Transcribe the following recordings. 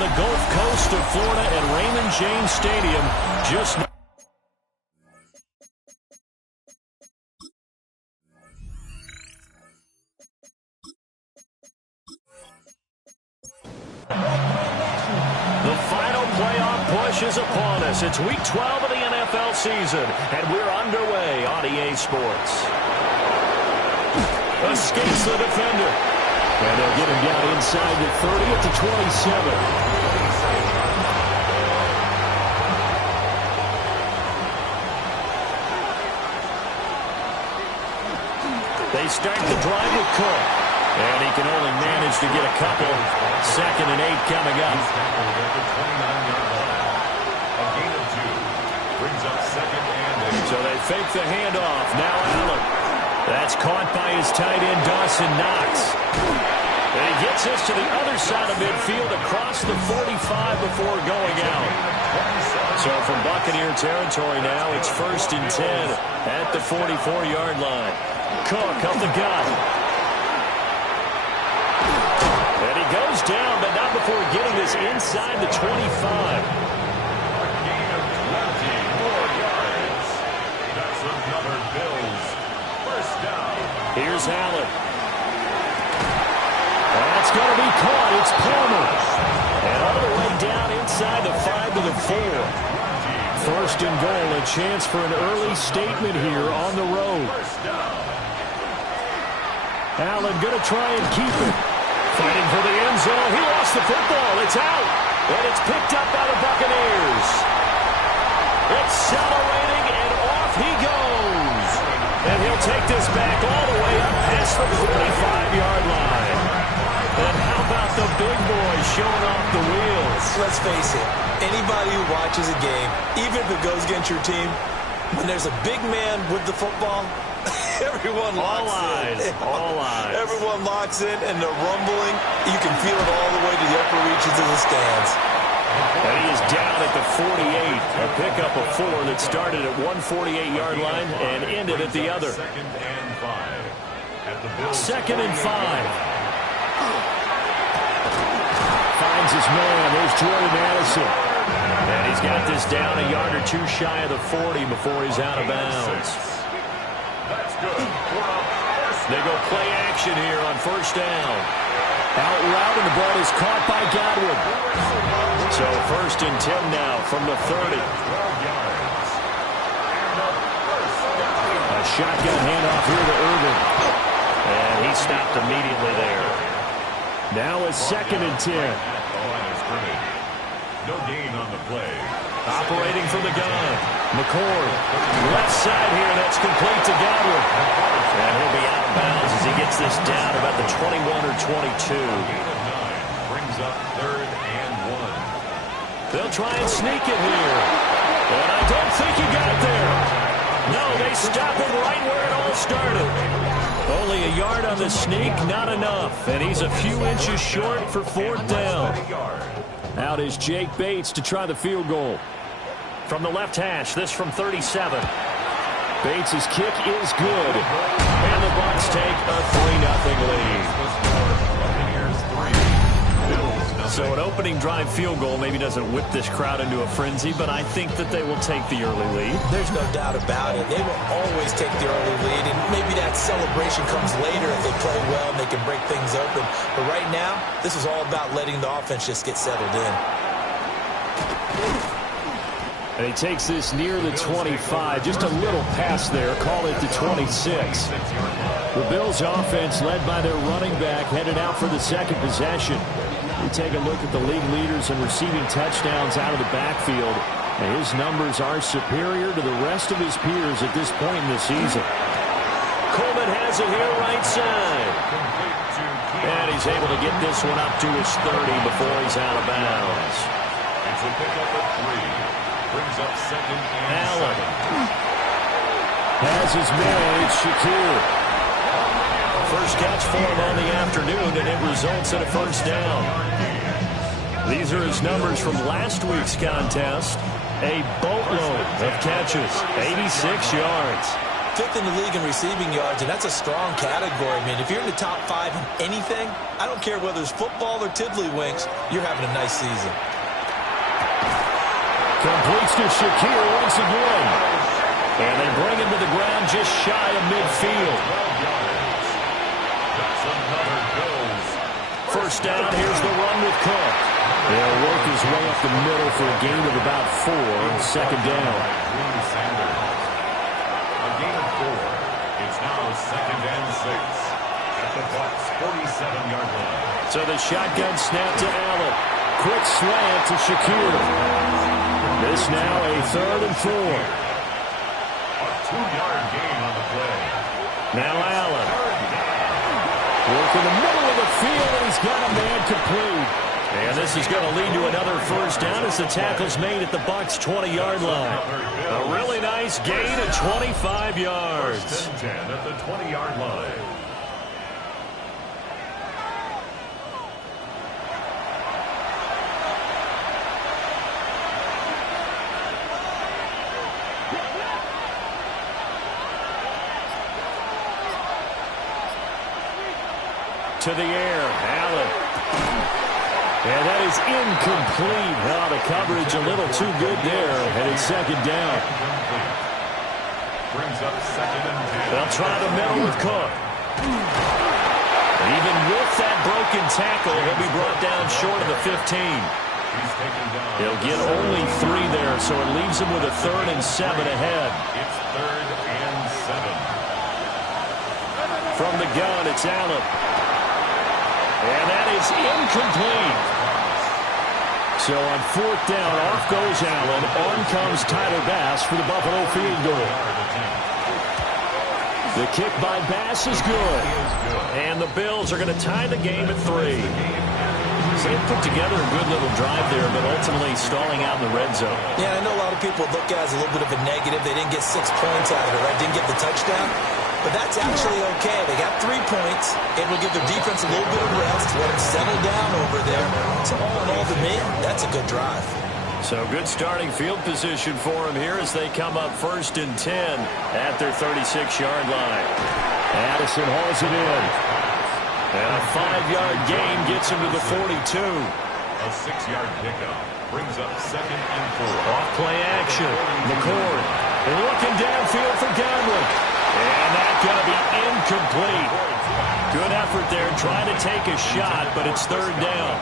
The Gulf Coast of Florida at Raymond James Stadium. Just the final playoff push is upon us. It's Week 12 of the NFL season, and we're underway on EA Sports. Escapes the defender. And they'll get him down inside the 30 at the 27. They start the drive with Cook. And he can only manage to get a couple. 2nd and 8 coming up. A gain of 2. Brings up 2nd and 8. So they fake the handoff. Now Allen. That's caught by his tight end, Dawson Knox. And he gets us to the other side of midfield across the 45 before going out. So from Buccaneer territory now, it's 1st and 10 at the 44-yard line. Cook up the gun. And he goes down, but not before getting this inside the 25. A gain of 24 yards. That's another Bills first down. Here's Allen. That's going to be caught. It's Palmer. And all the way down inside the 5 to the 4. 1st and goal, a chance for an early statement here on the road. Allen going to try and keep it. Fighting for the end zone. He lost the football. It's out. And it's picked up by the Buccaneers. Accelerating, and off he goes. And he'll take this back all the way up past the 45-yard line. And how about the big boy showing off the wheels? Let's face it, anybody who watches a game, even if it goes against your team, when there's a big man with the football, everyone locks in. All eyes. Everyone locks in, and the rumbling, you can feel it all the way to the upper reaches of the stands. And he is down at the 48. A pickup of 4 that started at one 48-yard line and ended at the other. 2nd and 5. 2nd and 5. Finds his man. There's Jordan Addison. And he's got this down a yard or 2 shy of the 40 before he's out of bounds. That's good. They go play action here on 1st down. Out route, and the ball is caught by Godwin. So 1st and 10 now from the 30. A shotgun handoff here to Irvin. And he stopped immediately there. Now it's 2nd and 10. No gain on the play. Operating from the gun. McCord. Left side here. That's complete to Godwin. And he'll be out of bounds as he gets this down about the 21 or 22. Brings up 3rd and 1. They'll try and sneak it here. And I don't think he got there. No, they stop him right where it all started. Only a yard on the sneak, not enough. And he's a few inches short for 4th down. Out is Jake Bates to try the field goal. From the left hash, this from 37. Bates' kick is good. And the Bucs take a 3-0 lead. So an opening drive field goal maybe doesn't whip this crowd into a frenzy, but I think that they will take the early lead. There's no doubt about it. They will always take the early lead, and maybe that celebration comes later if they play well and they can break things open. But right now, this is all about letting the offense just get settled in. And he takes this near the 25, just a little past there, call it the 26. The Bills' offense, led by their running back, headed out for the 2nd possession. We take a look at the league leaders in receiving touchdowns out of the backfield. And his numbers are superior to the rest of his peers at this point in the season. Coleman has it here right side. And he's able to get this one up to his 30 before he's out of bounds. It's a pickup of 3. Brings up 2nd and Allen. 7. has his man. It's Shakir. First catch for him on the afternoon, and it results in a first down. These are his numbers from last week's contest. A boatload of catches, 86 yards. Fifth in the league in receiving yards, and that's a strong category. I mean, if you're in the top 5 in anything, I don't care whether it's football or tiddlywinks, you're having a nice season. Completes to Shakir once again. And they bring him to the ground just shy of midfield. First down, here's the run with Cook. He'll work his way up the middle for a gain of about 4. Second down. A gain of 4. It's now second and 6 at the Bucs' 47-yard line. So the shotgun snap to Allen. Quick slant to Shakir. This now a 3rd and 4. A 2-yard gain on the play. Now Allen. Work in the middle of the field, and he's got a man complete. And this is going to lead to another first down as the tackle's made at the Bucs' 20-yard line. A really nice gain of 25 yards. First and 10 at the 20-yard line. To the air, Allen. And that is incomplete. Oh, the coverage a little too good there. And it's second down. Brings up second and 10. They'll try the middle with Cook. Even with that broken tackle, he'll be brought down short of the 15. He's taken down. He'll get only 3 there, so it leaves him with a 3rd and 7 ahead. It's 3rd and 7. From the gun, it's Allen. And that is incomplete. So on 4th down, off goes Allen. On comes Tyler Bass for the Buffalo field goal. The kick by Bass is good. And the Bills are going to tie the game at 3. So they put together a good little drive there, but ultimately stalling out in the red zone. Yeah, I know a lot of people look at it as a little bit of a negative. They didn't get 6 points out of it, right? Didn't get the touchdown. But that's actually okay. They got 3 points. It will give their defense a little bit of rest, let them settle down over there. So all in all, to me, that's a good drive. So good starting field position for them here as they come up 1st and 10 at their 36-yard line. Addison hauls it in. And a 5-yard gain gets him to the 42. A 6-yard pickup brings up second and 4. Off play action. McCord looking downfield for Godwin. And that's going to be incomplete. Good effort there trying to take a shot, but it's 3rd down.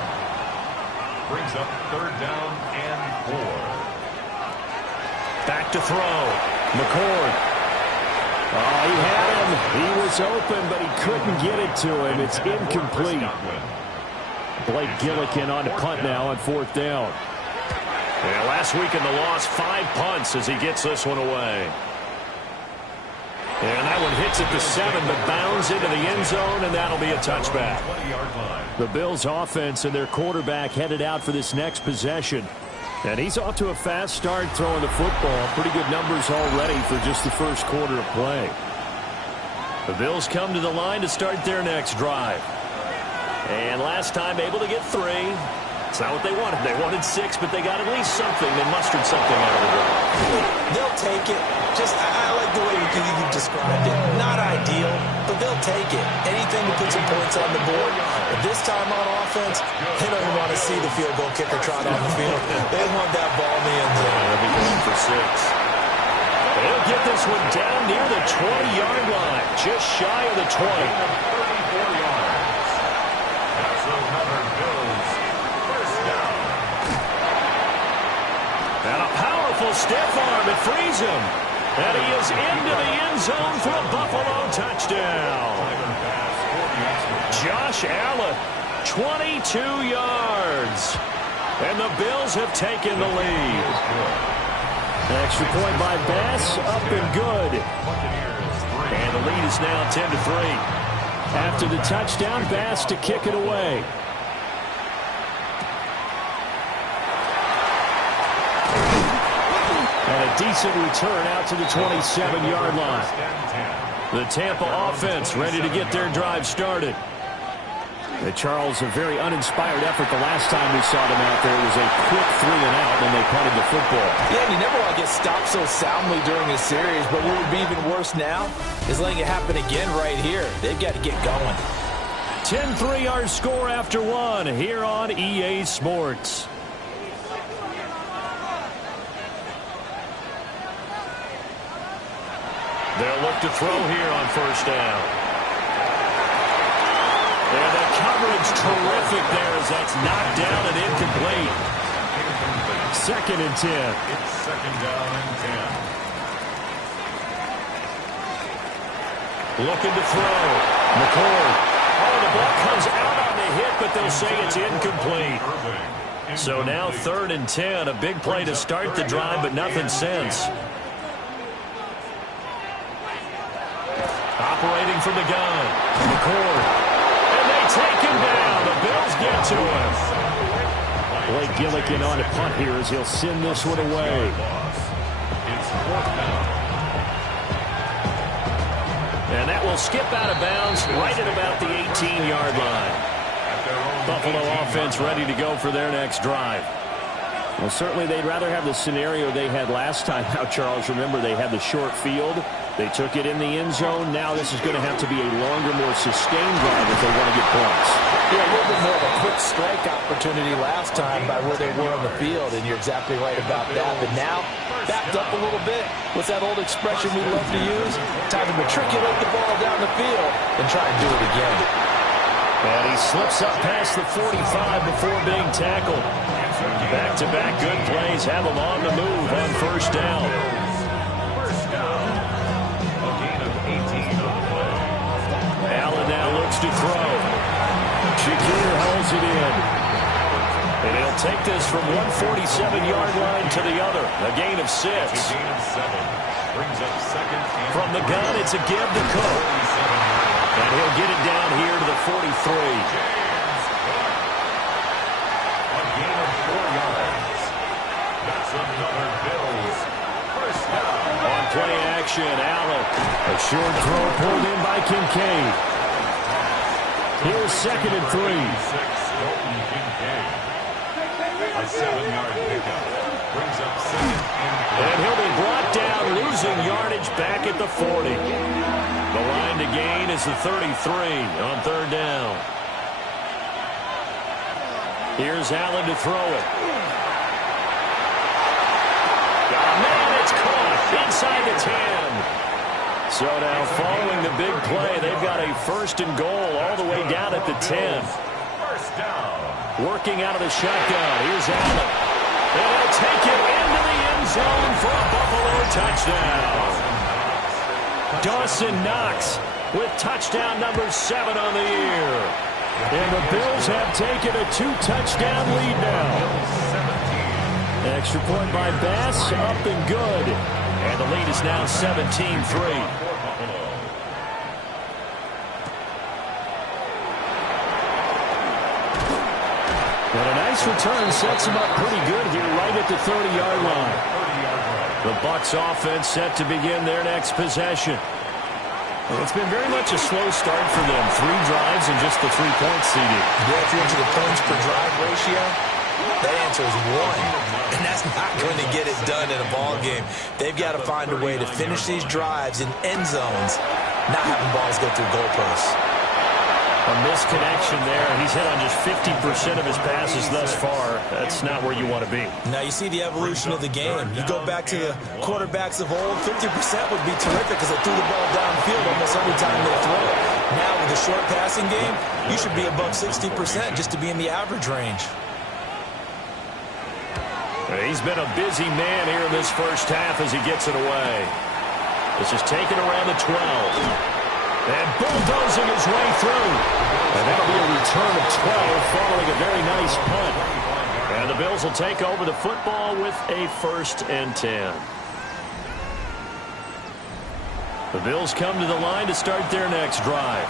Brings up 3rd down and 4. Back to throw. McCord. Oh, he had him. He was open, but he couldn't get it to him. It's incomplete. Blake Gillikin on the punt now on 4th down. Yeah, last week in the loss, 5 punts as he gets this one away. And that one hits at the 7, but bounds into the end zone, and that'll be a touchback. The Bills' offense and their quarterback headed out for this next possession. And he's off to a fast start throwing the football. Pretty good numbers already for just the first quarter of play. The Bills come to the line to start their next drive. And last time able to get 3. It's not what they wanted. They wanted 6, but they got at least something. They mustered something out of the drive. They'll take it. I like the way you described it. Not ideal, but they'll take it. Anything to put some points on the board. But this time on offense, they don't even want to see the field goal kicker trot on the field. They want that ball in the end zone. They'll be going for 6. They'll get this one down near the 20-yard line, just shy of the 20. 34 yards. That's another Bills first down. And a powerful stiff arm. It frees him. And he is into the end zone for a Buffalo touchdown. Josh Allen, 22 yards. And the Bills have taken the lead. Extra point by Bass, up and good. And the lead is now 10-3. After the touchdown, Bass to kick it away. And a decent return out to the 27-yard line. The Tampa offense ready to get their drive started. Charles, a very uninspired effort the last time we saw them out there. It was a quick 3-and-out, and they punted the football. Yeah, and you never want to get stopped so soundly during a series, but what would be even worse now is letting it happen again right here. They've got to get going. 10-3 our score after one here on EA Sports. They'll look to throw here on first down. And the coverage terrific there as that's knocked down and incomplete. 2nd and 10. It's 2nd down and 10. Looking to throw. McCord. Oh, the ball comes out on the hit, but they'll say it's incomplete. So now 3rd and 10. A big play to start the drive, but nothing since. Operating from the gun. McCord. Take him down. The Bills get to him. Blake Gillikin on a punt here as he'll send this one away. It's 4th down. And that will skip out of bounds right at about the 18-yard line. Buffalo offense ready to go for their next drive. Well, certainly they'd rather have the scenario they had last time out, Charles. Remember, they had the short field. They took it in the end zone. Now this is going to have to be a longer, more sustained drive if they want to get points. Yeah, a little bit more of a quick strike opportunity last time by where they were on the field, and you're exactly right about that. But now, backed up a little bit. What's that old expression we love to use? Time to matriculate the ball down the field and try and do it again. And he slips up past the 45 before being tackled. Back-to-back good plays have him on the move on first down. Allen now looks to throw. Shakir holds it in. And he'll take this from 147-yard line to the other. A gain of 6. From the gun, it's a give to Cook. And he'll get it down here to the 43. A gain of 4 yards. That's another Bills first down. On play action, Allen. A short throw pulled in by Kincaid. Here's 2nd and 3. A 7-yard pickup brings up 2nd and he'll be brought down, losing yardage back at the 40. The line to gain is the 33 on 3rd down. Here's Allen to throw it. Oh, man, it's caught inside the 10. So now following the big play, they've got a 1st and goal all the way down at the 10. First down. Working out of the shotgun. Here's Allen. And he'll take it into the end zone for a Buffalo touchdown. Dawson Knox with touchdown number 7 on the year. And the Bills have taken a 2-touchdown lead now. Extra point by Bass, up and good. And the lead is now 17-3. And a nice return sets him up pretty good here right at the 30-yard line. The Bucs offense set to begin their next possession. Well, it's been very much a slow start for them. 3 drives and just the 3-point seeding. Yeah, if you're into the points per drive ratio, that answer is 1. And that's not going to get it done in a ball game. They've got to find a way to finish these drives in end zones, not having balls go through goalposts. A misconnection there. He's hit on just 50% of his passes thus far. That's not where you want to be. Now you see the evolution of the game. You go back to the quarterbacks of old, 50% would be terrific because they threw the ball downfield almost every time they throw it. Now with the short passing game, you should be above 60% just to be in the average range. He's been a busy man here in this first half as he gets it away. This is taken around the 12. And bulldozing his way through. And that'll be a return of 12 following a very nice punt. And the Bills will take over the football with a 1st and 10. The Bills come to the line to start their next drive.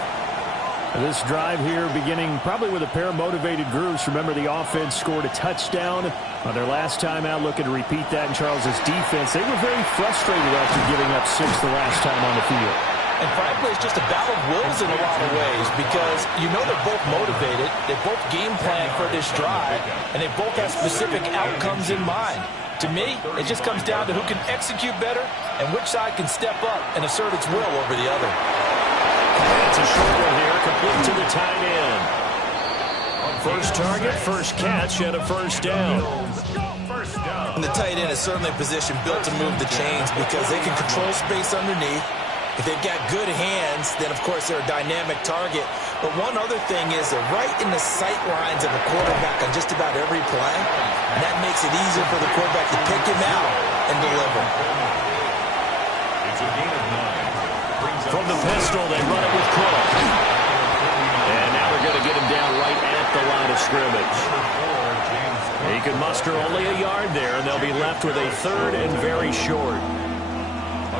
This drive here beginning probably with a pair of motivated groups. Remember, the offense scored a touchdown On their last time out, looking to repeat that in Charles's defense, they were very frustrated after giving up 6 the last time on the field. And frankly, it's just a battle of wills in a lot of ways because you know they're both motivated, they both game plan for this drive, and they both have specific outcomes in mind. To me, it just comes down to who can execute better and which side can step up and assert its will over the other. It's a short one here, complete to the tight end. First target, first catch, and a first down. And the tight end is certainly a position built to move the chains because they can control space underneath. If they've got good hands, then, of course, they're a dynamic target. But one other thing is they're right in the sight lines of a quarterback on just about every play. And that makes it easier for the quarterback to pick him out and deliver. It's a gain of 9. From the pistol, they run it with Cook. And now they're going to get him down right at the line of scrimmage. He can muster only a yard there, and they'll be left with a third and very short.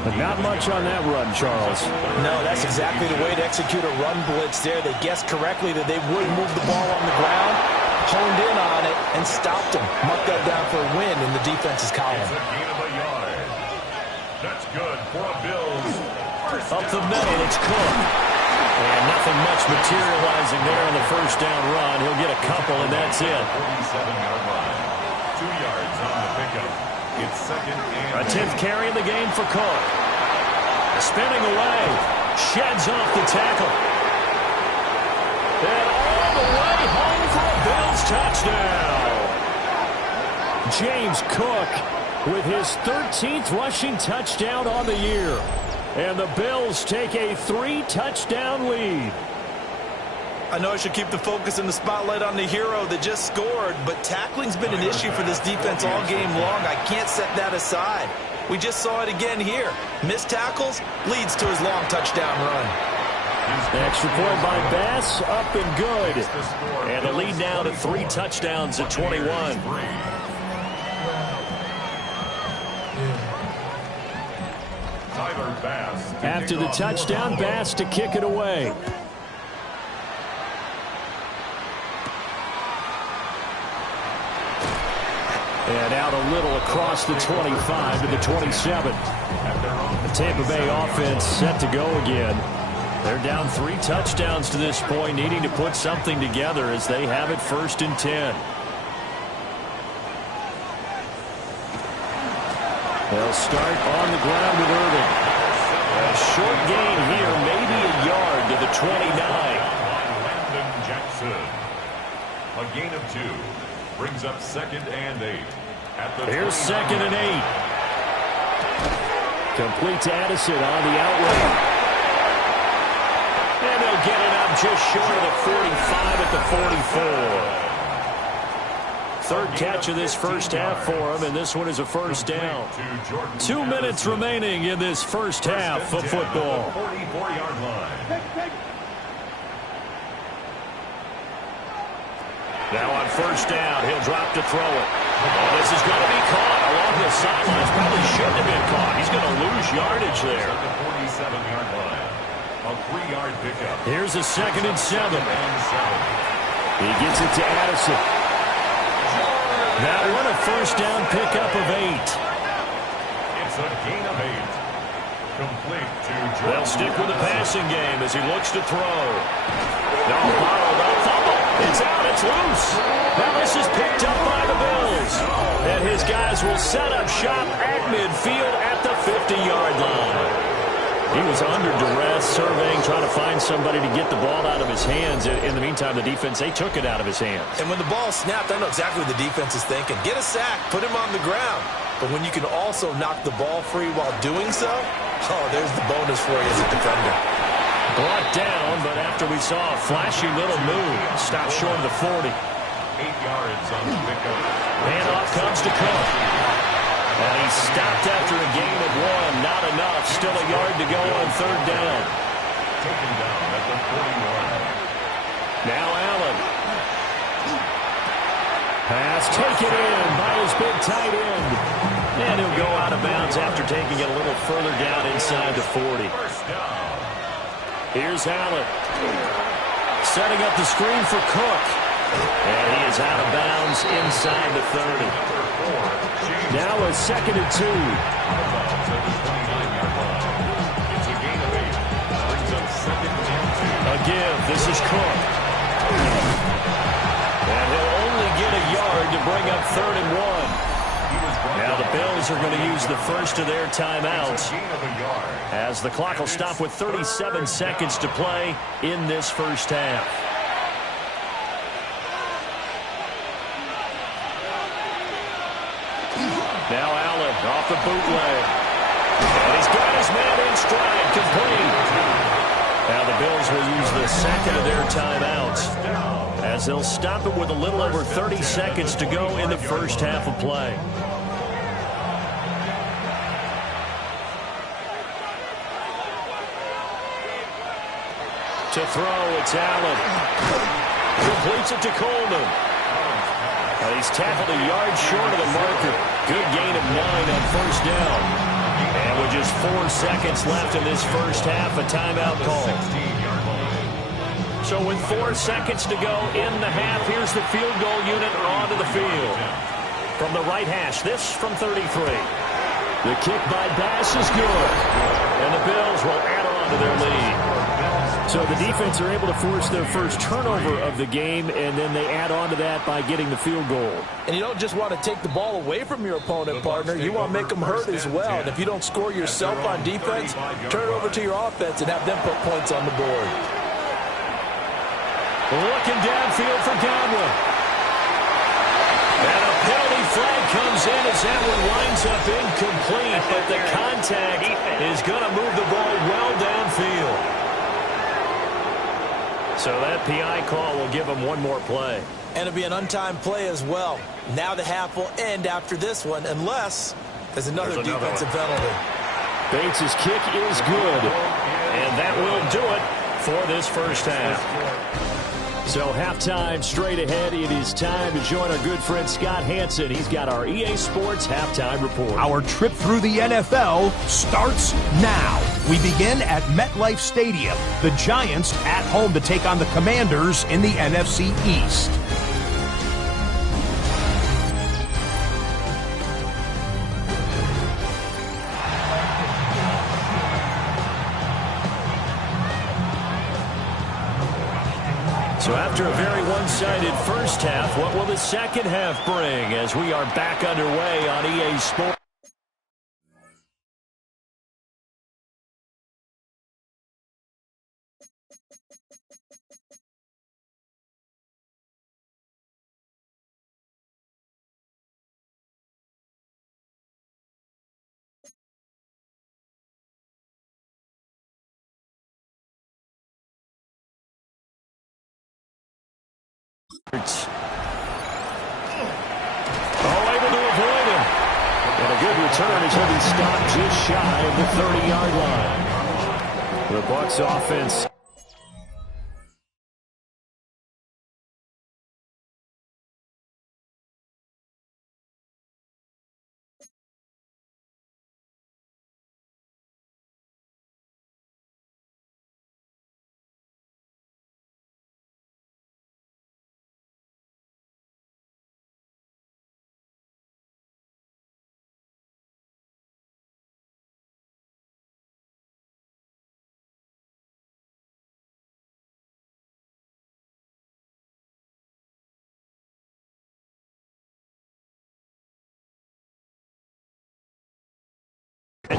But not much on that run, Charles. No, that's exactly the way to execute a run blitz there. They guessed correctly that they would move the ball on the ground, honed in on it, and stopped them. Mark that down for a win in the defense's column. It's a gain of a yard. That's good for a Bills. Up the middle, it's Cook. And nothing much materializing there on the first down run. He'll get a couple, and that's it. 47-yard line. 2 yards on the pickup. It's second and A 10th carry in the game for Cook. Spinning away. Sheds off the tackle. And all the way home for a Bills touchdown. James Cook with his 13th rushing touchdown on the year. And the Bills take a 3-touchdown lead. I know I should keep the focus and the spotlight on the hero that just scored, but tackling's been an issue for this defense all game long. I can't set that aside. We just saw it again here. Missed tackles leads to his long touchdown run. Extra point by Bass, up and good. And the lead now to 3 touchdowns at 21. After the touchdown, Bass to kick it away. And out a little across the 25 to the 27. The Tampa Bay offense set to go again. They're down 3 touchdowns to this point, needing to put something together as they have it 1st and 10. They'll start on the ground with Irving. A short gain here, maybe a yard to the 29. Landon Jackson. A gain of 2. Brings up 2nd and 8. Here's 2nd and 8. Complete to Addison on the outrun. And they'll get it up just short of the 45 at the 44. 3rd catch of this first half for him, and this one is a first down. 2 minutes remaining in this first half of football. 44-yard line. Now on first down, he'll drop to throw it. Oh, this is going to be caught along the sidelines. Probably shouldn't have been caught. He's going to lose yardage there. The 47-yard line. A 3-yard pickup. Here's a 2nd and 7. He gets it to Addison. That one a first down pickup of 8. It's a gain of 8. Complete to Jordan. They'll stick with the passing game as he looks to throw. No, bottled up, fumble. It's out, it's loose. Now this is picked up by the Bills. And his guys will set up shop at midfield at the 50-yard line. He was under duress, surveying, trying to find somebody to get the ball out of his hands. In the meantime, the defense, they took it out of his hands. And when the ball snapped, I know exactly what the defense is thinking. Get a sack, put him on the ground. But when you can also knock the ball free while doing so, oh, there's the bonus for you as a defender. Brought down, but after we saw a flashy little move, stopped short of the 40. 8 yards on the pickup. Handoff comes to Cook. And he stopped after a gain of 1. Not enough. Still a yard to go on 3rd down. Taken down at the 41. Now Allen. Pass taken in by his big tight end. And he'll go out of bounds after taking it a little further down inside the 40. First down. Here's Allen. Setting up the screen for Cook. And he is out of bounds inside the 30. Now a 2nd and 2. A give. This is Cook. And he'll only get a yard to bring up 3rd and 1. Now the Bills are going to use the first of their timeouts, as the clock will stop with 37 seconds to play in this first half. Now Allen off the bootleg. And he's got his man in stride, complete. Now the Bills will use the second of their timeouts, as they'll stop it with a little over 30 seconds to go in the first half of play. To throw, it's Allen. Completes it to Coleman. He's tackled a yard short of the marker. Good gain of 9 on first down. And with just 4 seconds left in this first half, a timeout call. So with 4 seconds to go in the half, here's the field goal unit onto the field. From the right hash, this from 33. The kick by Bass is good. And the Bills will add on to their lead. So the defense are able to force their first turnover of the game, and then they add on to that by getting the field goal. And you don't just want to take the ball away from your opponent, partner. You want to make them hurt as well. And if you don't score yourself on defense, turn it over to your offense and have them put points on the board. Looking downfield for Godwin. And a penalty flag comes in as that one winds up incomplete, but the contact is going to move the ball well downfield. So that PI call will give them one more play. And it'll be an untimed play as well. Now the half will end after this one, unless there's another defensive penalty. Bates' kick is good, and that will do it for this first half. So halftime straight ahead. It is time to join our good friend Scott Hansen. He's got our EA Sports halftime report. Our trip through the NFL starts now. We begin at MetLife Stadium. The Giants at home to take on the Commanders in the NFC East. So after a very one-sided first half, what will the second half bring as we are back underway on EA Sports? Able to avoid him. And a good return as he'll be stopped just shy of the 30-yard line. The Bucs offense.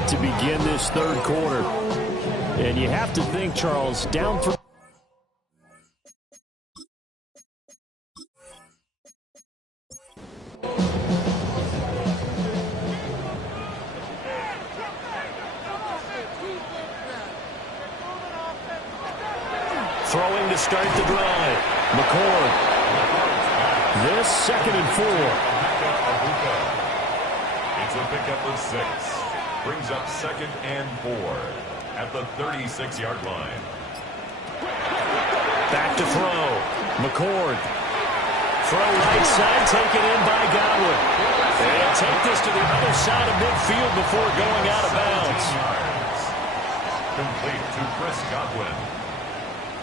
To begin this third quarter. And you have to think, Charles, down 3. Throwing to start the drive. McCord. This 2nd and 4. It's a pickup of 6. Brings up 2nd and 4 at the 36-yard line. Back to throw. McCord. Throw right side, taken in by Godwin. And take this to the other side of midfield before going out of bounds. Complete to Chris Godwin.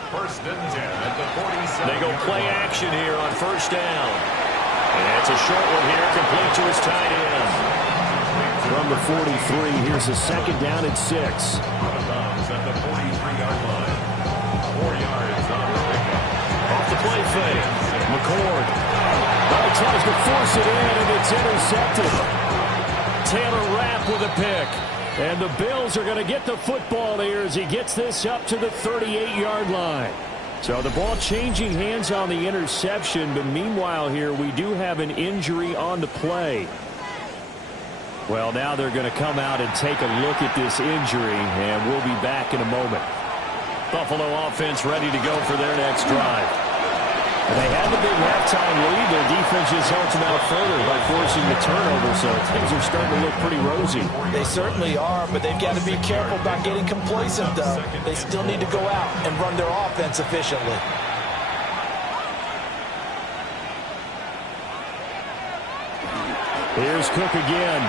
First and 10 at the 47. They go play action here on first down. And it's a short one here, complete to his tight end. From the 43, here's a second down and 6. At the 43-yard line. 4 yards on the pickup. Off the play fake. McCord. Ball tries to force it in, and it's intercepted. Taylor Rapp with a pick. And the Bills are going to get the football here as he gets this up to the 38-yard line. So the ball changing hands on the interception, but meanwhile here we do have an injury on the play. Well, now they're going to come out and take a look at this injury, and we'll be back in a moment. Buffalo offense ready to go for their next drive. And they had the big halftime lead. Their defense just helped them out further by forcing the turnover, so things are starting to look pretty rosy. They certainly are, but they've got to be careful about getting complacent, though. They still need to go out and run their offense efficiently. Here's Cook again.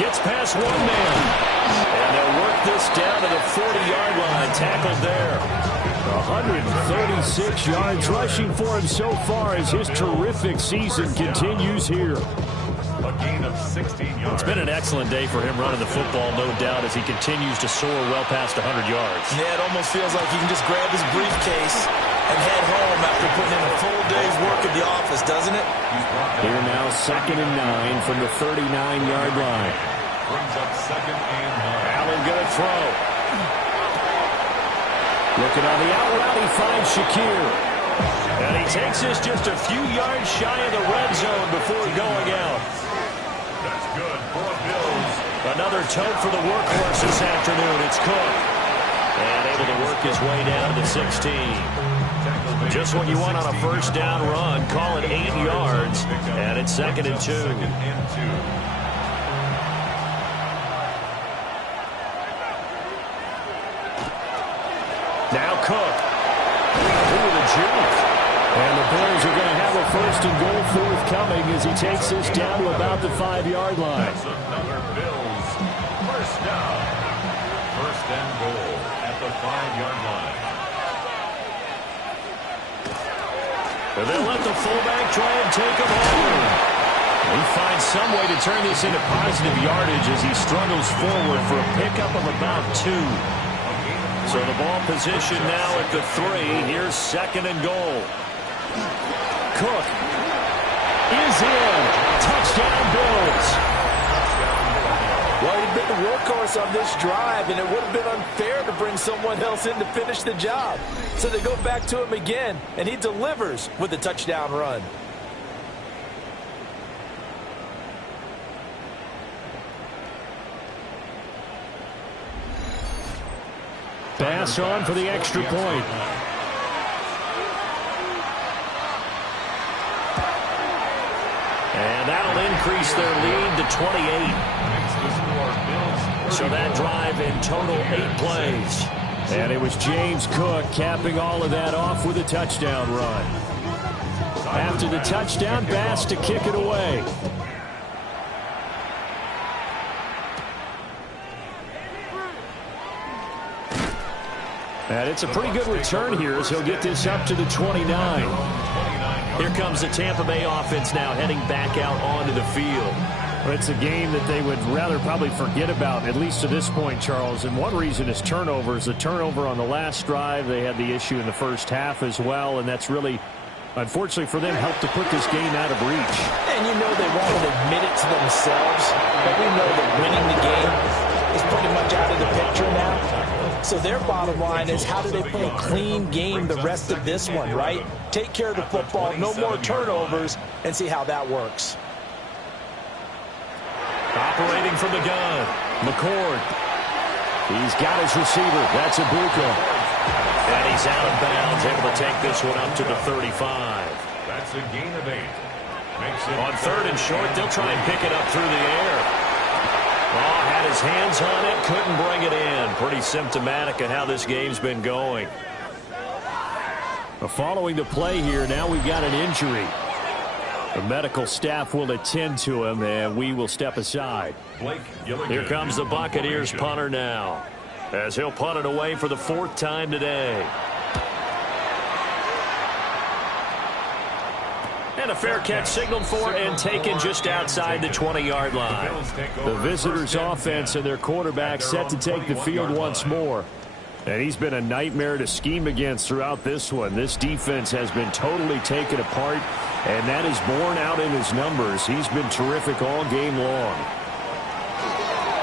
Gets past one man. And they'll work this down to the 40-yard line. Tackled there. 136 yards rushing for him so far as his terrific season continues here. A gain of 16 yards. It's been an excellent day for him running the football, no doubt, as he continues to soar well past 100 yards. Yeah, it almost feels like he can just grab his briefcase and head home after putting in a full day's work at the office, doesn't it? Here now, 2nd and 9 from the 39-yard line. Brings up 2nd and 9. Allen going to throw. Looking on the out route, he finds Shakir. And he takes this just a few yards shy of the red zone before going out. That's good for the Bills. Another tote for the workhorse this afternoon. It's Cook. And able to work his way down to the 16. Just what you want on a first down run. Call it 8 yards. And it's 2nd and 2. Now Cook. Ooh, the juke. And the Bills are going to have a 1st and goal forthcoming as he takes this down to about the 5-yard line. That's another Bills first down. 1st and goal at the 5-yard line. And they'll let the fullback try and take him home. He finds some way to turn this into positive yardage as he struggles forward for a pickup of about 2. So the ball position now at the 3. Here's 2nd and goal. Cook is in. Touchdown Bills. Well, he'd been the workhorse on this drive, and it would have been unfair to bring someone else in to finish the job. So they go back to him again, and he delivers with a touchdown run. Pass on for the extra point. And that'll increase their lead to 28. So that drive in total 8 plays. And it was James Cook capping all of that off with a touchdown run. After the touchdown, Bass to kick it away. And it's a pretty good return here as he'll get this up to the 29. Here comes the Tampa Bay offense now heading back out onto the field. Well, it's a game that they would rather probably forget about, at least to this point, Charles. And one reason is turnovers. The turnover on the last drive, they had the issue in the first half as well, and that's really, unfortunately for them, helped to put this game out of reach. And you know they won't admit it to themselves, but we know that winning the game is pretty much out of the picture now. So their bottom line is, how do they play a clean game the rest of this one, right? Take care of the football, no more turnovers, and see how that works. Operating from the gun, McCord. He's got his receiver. That's Ibuka. And he's out of bounds, able to take this one up to the 35. That's a gain of 8. Makes it on 3rd and short, they'll try and pick it up through the air. Oh, had his hands on it, couldn't bring it in. Pretty symptomatic of how this game's been going. Following the play here, now we've got an injury. The medical staff will attend to him, and we will step aside. Here comes the Buccaneers punter now. as he'll punt it away for the 4th time today. And a fair catch signaled for and taken just outside the 20-yard line. The visitors' offense and their quarterback set to take the field once more. And he's been a nightmare to scheme against throughout this one. This defense has been totally taken apart, and that is borne out in his numbers. He's been terrific all game long.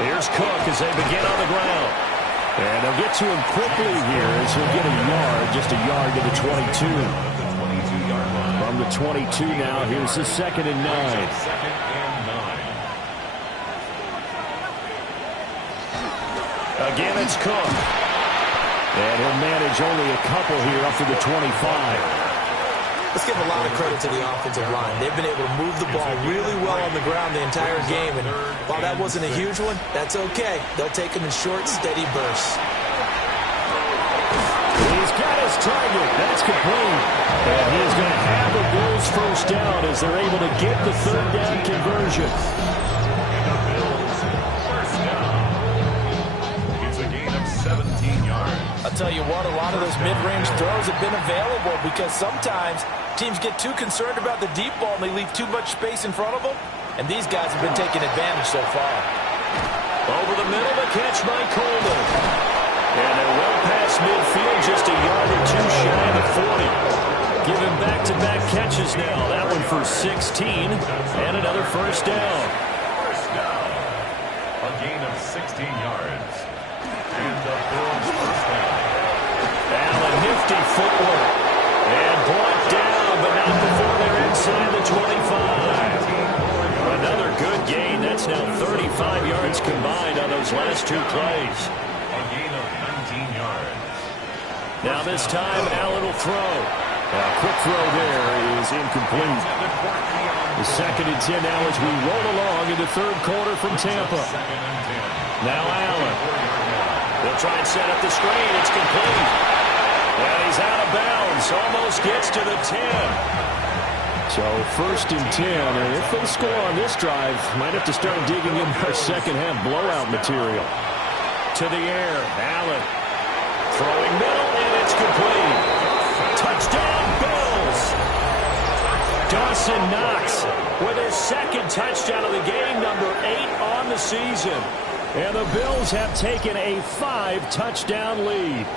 Here's Cook as they begin on the ground. And they'll get to him quickly here as he'll get a yard, just a yard to the 22. From the 22 now, here's the 2nd and 9. Again, it's Cook. And he'll manage only a couple here up to the 25. Let's give a lot of credit to the offensive line. They've been able to move the ball really well on the ground the entire game. And while that wasn't a huge one, that's okay. They'll take them in short, steady bursts. He's got his target. That's complete. And he's going to have the Bills first down as they're able to get the 3rd down conversion. I'll tell you what, a lot of those mid-range throws have been available because sometimes teams get too concerned about the deep ball and they leave too much space in front of them, and these guys have been taking advantage so far. Over the middle, the catch by Coleman. And they're well past midfield, just a yard or two shy of the 40. Giving back-to-back catches now. That one for 16, and another first down. A gain of 16 yards. And the Bills first down. Allen, nifty footwork. And brought down, but not before they're inside the 25. Another good gain. That's now 35 yards combined on those last 2 plays. A gain of 19 yards. Now this time, Allen will throw. A quick throw there is incomplete. The 2nd and 10 now as we roll along in the 3rd quarter from Tampa. Now Allen. They'll try and set up the screen. It's complete. And he's out of bounds. Almost gets to the 10. So 1st and 10. And if they score on this drive, might have to start digging in our second-half blowout material. To the air. Allen. Throwing middle, and it's complete. Touchdown, Bills. Dawson Knox with his 2nd touchdown of the game, number 8 on the season. And the Bills have taken a 5-touchdown lead.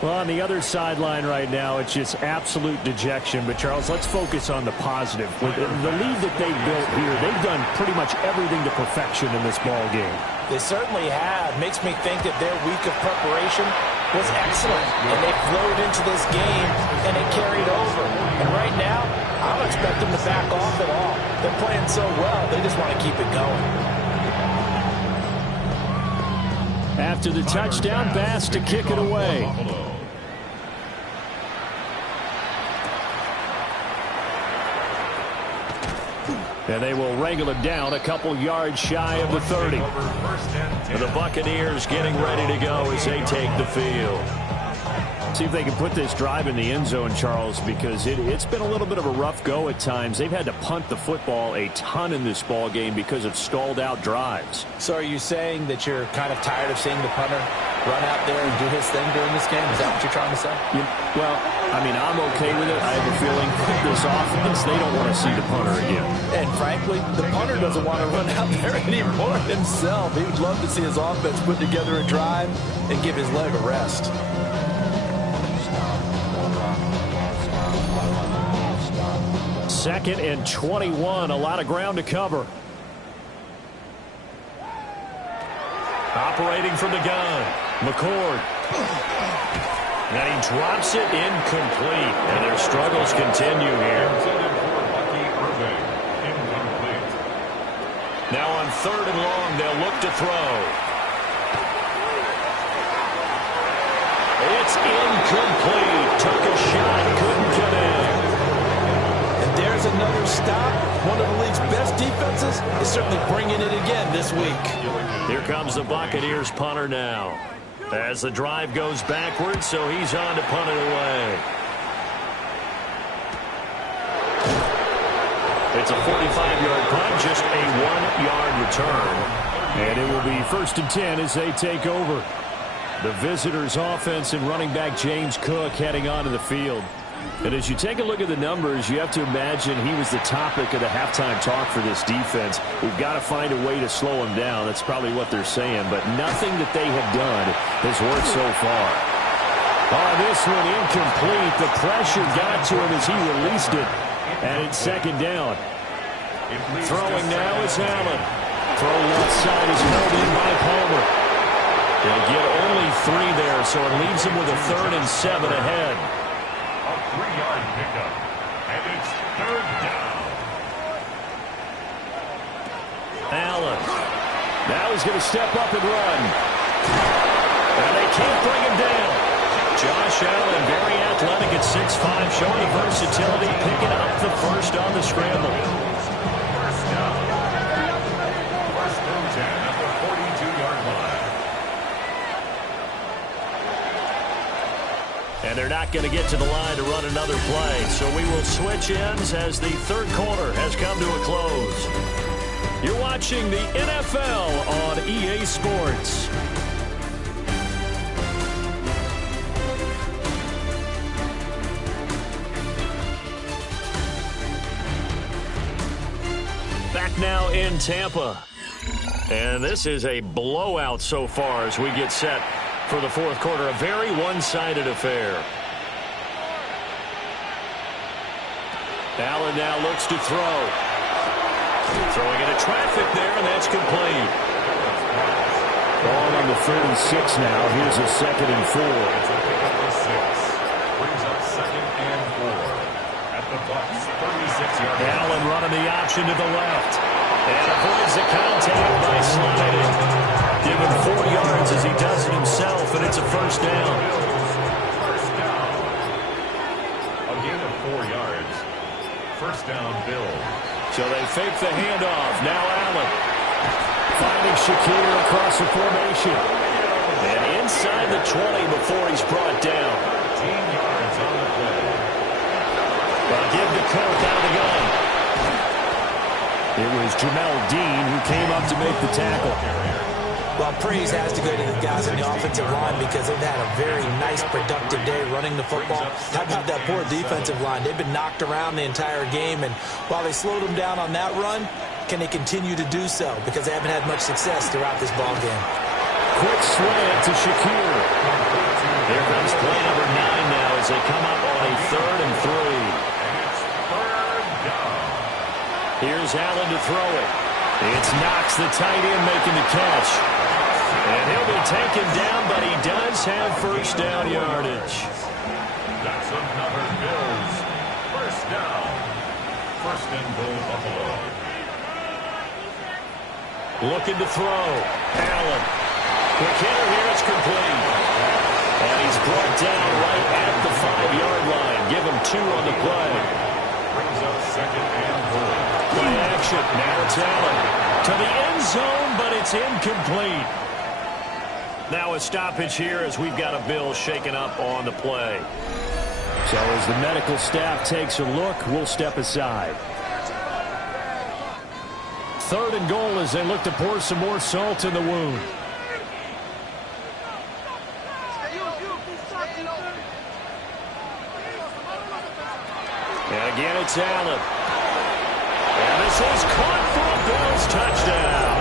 Well, on the other sideline right now, it's just absolute dejection. But, Charles, let's focus on the positive. With the lead that they've built here, they've done pretty much everything to perfection in this ball game. They certainly have. Makes me think that their week of preparation was excellent. And they flowed into this game, and it carried over. And right now, I don't expect them to back off at all. They're playing so well, they just want to keep it going. After the touchdown, Bass to kick it away. And they will wrangle him down a couple yards shy of the 30. And the Buccaneers getting ready to go as they take the field. See if they can put this drive in the end zone, Charles, because it's been a little bit of a rough go at times. They've had to punt the football a ton in this ball game because of stalled out drives. So are you saying that you're kind of tired of seeing the punter run out there and do his thing during this game? Is that what you're trying to say? Well, I mean, I'm okay with it. I have a feeling this offense, they don't want to see the punter again. And frankly, the punter doesn't want to run out there anymore himself. He would love to see his offense put together a drive and give his leg a rest. Second and 21, a lot of ground to cover. Operating from the gun, McCord. And he drops it incomplete. And their struggles continue here. Now on 3rd and long, they'll look to throw. It's incomplete. Took a shot, couldn't connect. There's another stop. One of the league's best defenses is certainly bringing it again this week. Here comes the Buccaneers punter now. As the drive goes backwards, so he's on to punt it away. It's a 45-yard punt, just a 1-yard return. And it will be 1st and 10 as they take over. The visitors' offense and running back James Cook heading onto the field. And as you take a look at the numbers, you have to imagine he was the topic of the halftime talk for this defense. We've got to find a way to slow him down. That's probably what they're saying. But nothing that they have done has worked so far. Oh, this one incomplete. The pressure got to him as he released it. And it's 2nd down. Throwing now is Allen. Throw left side is held in by Palmer. They'll get only 3 there, so it leaves him with a 3rd and 7 ahead. A 3-yard pickup, and it's 3rd down. Allen. Now he's going to step up and run. And they can't bring him down. Josh Allen, very athletic at 6'5", showing the versatility, picking up the first on the scramble. First down. 1st and 10 at the 42-yard line. And they're not going to get to the line to run another play. So we will switch ends as the 3rd quarter has come to a close. You're watching the NFL on EA Sports. Back now in Tampa. And this is a blowout so far as we get set for the 4th quarter. A very one-sided affair. Allen now looks to throw. Throwing into traffic there, and that's complete. Ball on the 36 now. Here's a 2nd and 4. It's a pickup of 6. Brings up 2nd and 4. At the Bucs 36-yard line. Allen running the option to the left. And avoids the contact by sliding. Give him 4 yards as he does it himself, and it's a 1st down. First down. A gain of 4 yards. 1st down, Bills. So they fake the handoff. Now Allen. Finding Shakir across the formation. And inside the 20 before he's brought down. 13 yards on the play. Well, give to Cook out of the gun. It was Jamel Dean who came up to make the tackle. Well, praise has to go to the guys in the offensive line because they've had a very nice, productive day running the football. How about that poor defensive line? They've been knocked around the entire game, and while they slowed them down on that run, can they continue to do so? Because they haven't had much success throughout this ball game. Quick slant to Shakir. Here comes play number 9 now as they come up on a 3rd and 3. Here's Allen to throw it. It's Knox, the tight end, making the catch. And he'll be taken down, but he does have 1st down yardage. That's another Bills. 1st down. 1st and goal, Buffalo. Looking to throw. Allen. Quick hitter here, it's complete. And he's brought down right at the 5-yard line. Give him 2 on the play. Brings up 2nd and goal. Play action. Now it's Allen. To the end zone, but it's incomplete. Now a stoppage here as we've got a Bill shaken up on the play. So as the medical staff takes a look, we'll step aside. 3rd and goal as they look to pour some more salt in the wound. And again, it's Allen. And this is caught for a Bills touchdown.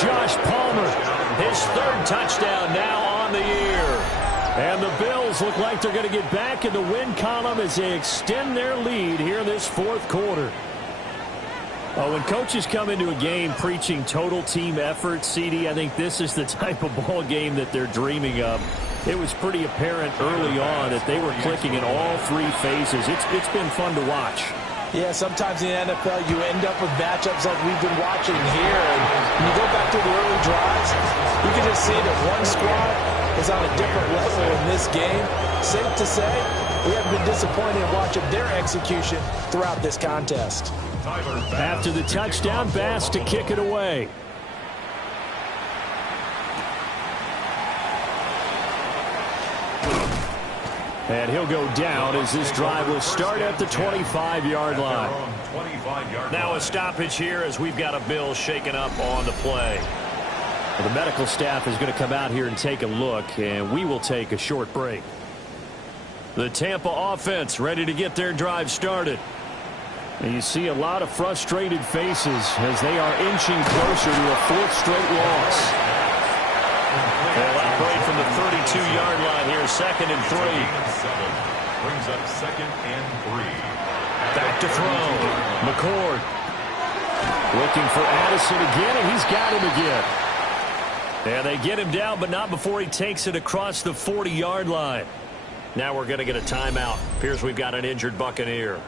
Josh Palmer, his 3rd touchdown now on the year. And the Bills look like they're going to get back in the win column as they extend their lead here in this 4th quarter. When coaches come into a game preaching total team effort, CD, I think this is the type of ball game that they're dreaming of. It was pretty apparent early on that they were clicking in all 3 phases. It's been fun to watch. Yeah, sometimes in the NFL you end up with matchups like we've been watching here. And when you go back to the early drives, you can just see that one squad is on a different level in this game. Safe to say, we haven't been disappointed in watching their execution throughout this contest. After the touchdown, Bass to kick it away. And he'll go down as this drive will start at the 25-yard line. Now a stoppage here as we've got a Bill shaken up on the play. Well, the medical staff is going to come out here and take a look, and we will take a short break. The Tampa offense ready to get their drive started. And you see a lot of frustrated faces as they are inching closer to a fourth straight loss. They'll operate from the 32-yard line here, 2nd and 3. Brings up 2nd and 3. Back to throw. McCord looking for Addison again, and he's got him again. And they get him down, but not before he takes it across the 40-yard line. Now we're going to get a timeout. Appears we've got an injured Buccaneer.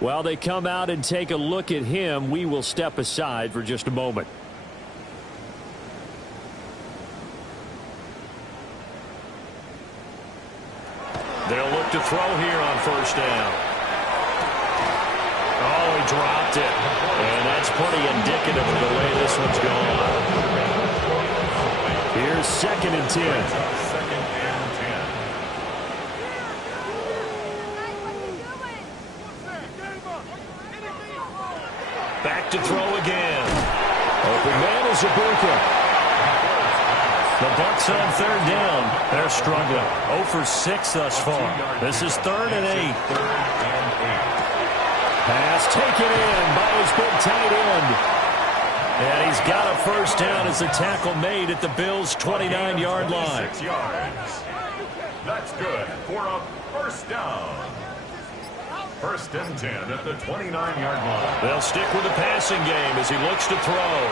While they come out and take a look at him, we will step aside for just a moment. They'll look to throw here on 1st down. Oh, he dropped it. And that's pretty indicative of the way this one's gone. Here's 2nd and 10. 2nd and 10. Back to throw again. Open man is Ibuka. The Bucs on 3rd down. They're struggling. 0 for 6 thus far. This is 3rd and 8. Pass taken in by his big tight end. And he's got a 1st down as the tackle made at the Bills' 29-yard line. 6 yards. That's good for a 1st down. 1st and 10 at the 29-yard line. They'll stick with the passing game as he looks to throw.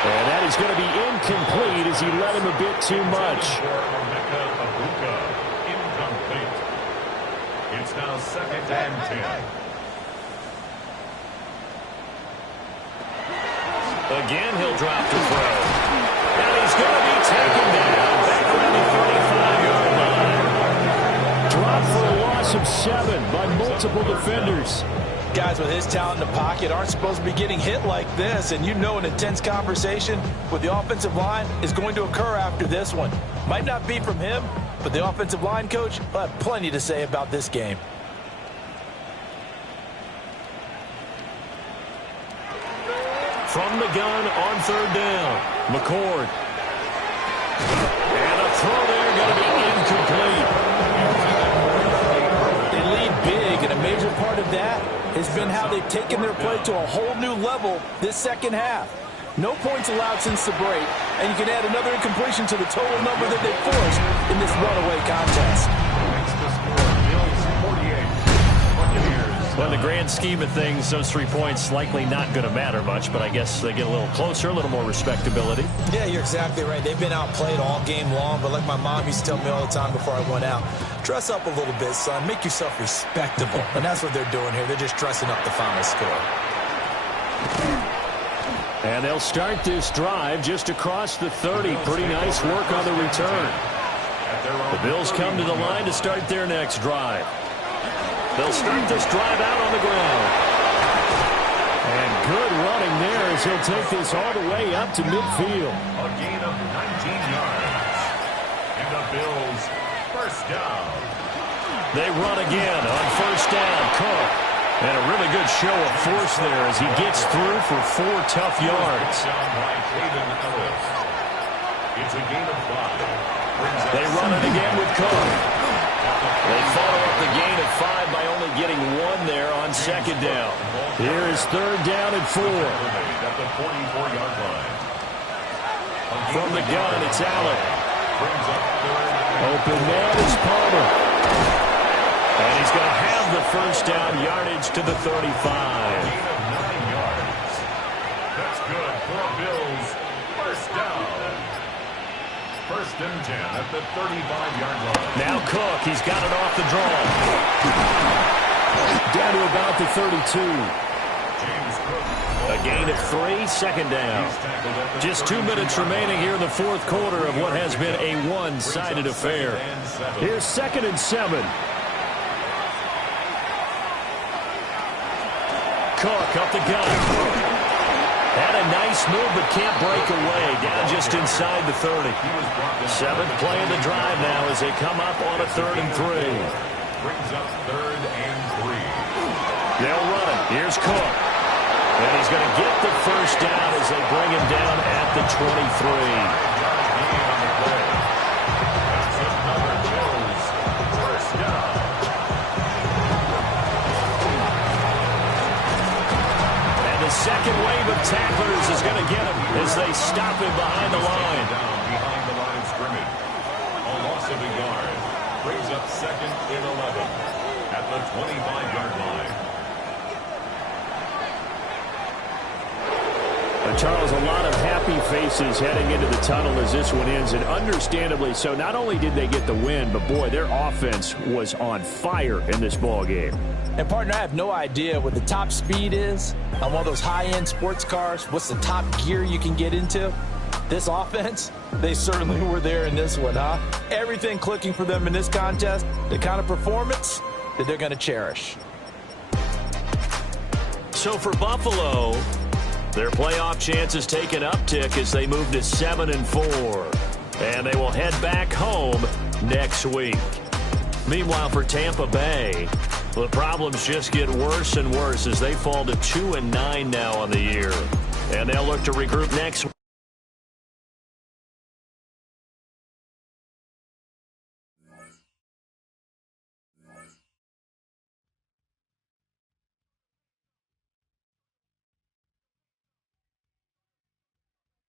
And that is going to be incomplete as he let him a bit too much. Incomplete. It's now 2nd and 10. Again, he'll drop to throw. And he's going to be taken down back around the 35-yard line. Drop for a loss of 7 by multiple defenders. Guys with his talent in the pocket aren't supposed to be getting hit like this, and you know an intense conversation with the offensive line is going to occur after this one. Might not be from him, but the offensive line coach will have plenty to say about this game. From the gun on 3rd down, McCord. And a throw there going to be incomplete. They lead big, and a major part of that has been how they've taken their play to a whole new level this 2nd half. No points allowed since the break, and you can add another incompletion to the total number that they forced in this runaway contest. Next to score, Bills 48. Buccaneers. Well, in the grand scheme of things, those 3 points likely not going to matter much, but I guess they get a little closer, a little more respectability. Yeah, you're exactly right. They've been outplayed all game long, but like my mom used to tell me all the time before I went out, dress up a little bit, son. Make yourself respectable. And that's what they're doing here. They're just dressing up the final score. And they'll start this drive just across the 30. Pretty nice work on the return. The Bills come to the line to start their next drive. They'll start this drive out on the ground. And good running there as he'll take this all the way up to midfield. A gain of 19 yards. And the Bills 1st down. They run again on 1st down. Cook. And a really good show of force there as he gets through for 4 tough yards. It's a gain of 5. They run it again with Cook. They follow up the gain of 5 by only getting 1 there on 2nd down. Here is 3rd down and 4. At the 44-yard line. From the gun, it's Allen. Brings up 3rd. Open man is Palmer. And he's going to have the 1st down yardage to the 35. Gain of 9 yards. That's good for Bills 1st down. 1st and 10 at the 35-yard line. Now Cook, he's got it off the draw. Down to about the 32. James Cook. A gain of 3, 2nd down. Just 2 minutes remaining here in the 4th quarter of what has been a one-sided affair. Here's 2nd and 7. Cook up the gut. Had a nice move, but can't break away. Down just inside the 30. Seventh play of the drive now as they come up on a 3rd and 3. Brings up 3rd and 3. They'll run it. Here's Cook. And he's going to get the first down as they bring him down at the 23. Second wave of tacklers is going to get him as they stop him behind the line. Down behind the line of scrimmage. A loss of a yard. Brings up 2nd and 11 at the 25-yard line. Charles, a lot of happy faces heading into the tunnel as this one ends, and understandably so. Not only did they get the win, but boy, their offense was on fire in this ball game. And, partner, I have no idea what the top speed is on one of those high-end sports cars. What's the top gear you can get into? This offense, they certainly were there in this one, huh? Everything clicking for them in this contest, the kind of performance that they're going to cherish. So for Buffalo, their playoff chances take an uptick as they move to 7-4. And they will head back home next week. Meanwhile, for Tampa Bay, the problems just get worse and worse as they fall to 2-9 now on the year. And they'll look to regroup next week.